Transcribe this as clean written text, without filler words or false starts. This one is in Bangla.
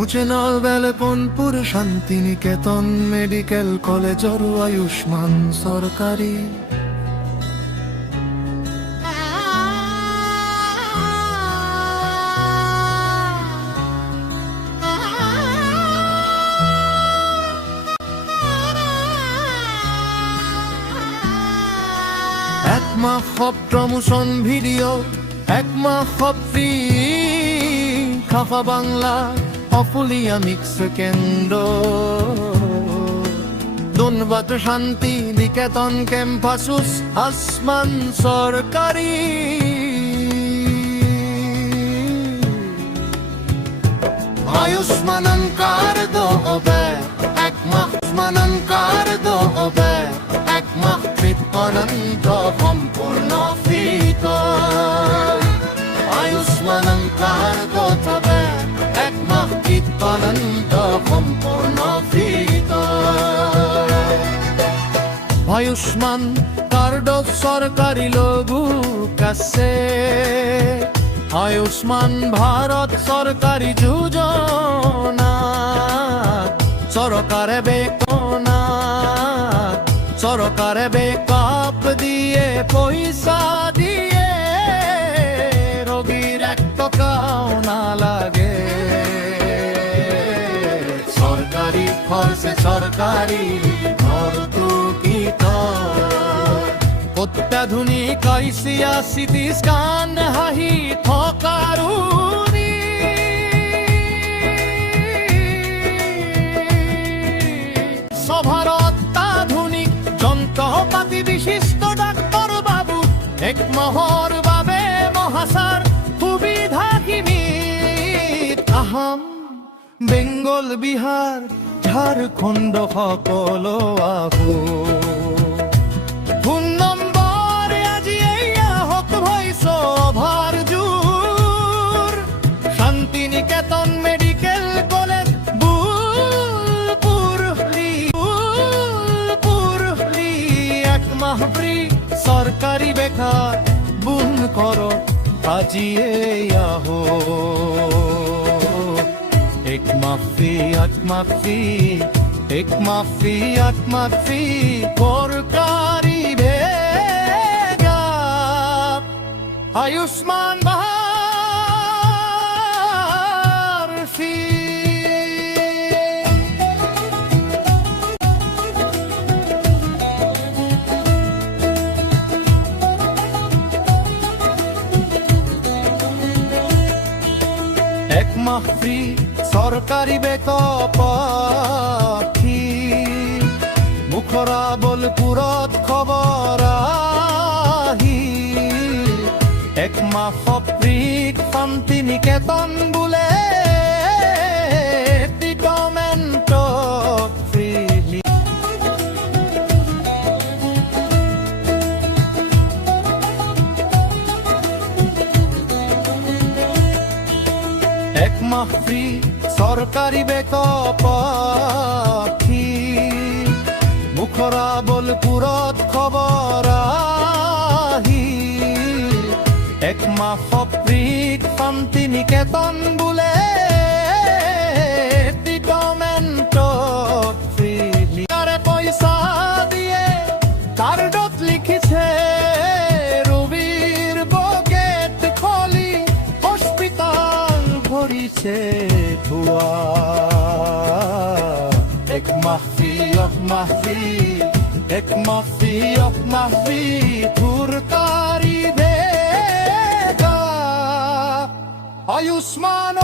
মুচেনল বেলপনপুর শান্তিনিকেতন মেডিকেল কলেজর আয়ুষ্মান সরকারি। একমাহ সব প্রমোশন ভিডিও, একমাহ সব ফ্রি। খাফা বাংলা অফুলিয়া মিক্স কেন্দ্র, ধনবাদ শান্তি নিকেতন ক্যাম্পাসুস আসমান সরকারি। আয়ুষ্মান কার্ড হবে একমাহ, আয়ুষ্মান কার্ড হবে একমাহ অনন্ত সম্পূর্ণ ফিত। আয়ুষ্মান কার্ড হবে একমাহ অনন্ত সম্পূর্ণ ফিত। আয়ুষ্মান কার্ড সরকারি লঘু কাছে, আয়ুষ্মান ভারত সরকারি যোজনা। সরকারে বেকনা, সরকারে বেকআপ দিয়ে পয়সা দিয়ে রোগীর এক টাকাও না লাগে। সরকারি খরচে সরকারি ভর্তুকিত, অত্যাধুনিক আইসিয়া সিটি স্ক্যান হাহি থকারু। সভার অত্যাধুনিক যন্ত্রপাতি বিশিষ্ট ডাক্তার বাবু এক মহর বাবে মহাসার সুবিধা কিমিত। আহাম বেঙ্গল বিহার ঝাড়খণ্ড সকল আহু। ফোন নম্বর আজি এইয়া হক ভইস অভার জোর। শান্তিনিকেতন মেডিকেল কলেজ বুলপুরলি একমাহ ফ্রি সরকারি বেকার বুন করো আজি আহো। এক মাফি এক মাফি এক মাফি এক মাফি সরকারি বেগা আয়ুষ্মান ভারতি। একমাহ ফ্রি সরকারি বেকপি। মুখরা বোলপুরত খবর আহি, একমাহ ফ্রি শান্তিনিকেতন বোলে ট্রিটমেন্ট ফ্রি। একমাহ ফ্রি সরকারি বেকপি। মুখরা বোলপুরত খবর আহি, একমাহ ফ্রি শান্তিনিকেতন বোলে ট্রিটমেন্ট ফ্রি। পয়সা দিয়ে কার্ডত লিখিছে রবির বকেট খলি হসপিটাল ভরিছে ধোয়া। এক মাফি অফ মাফি এক মাফি অফ মাফি সরকারি বেগা আয়ুষ্মান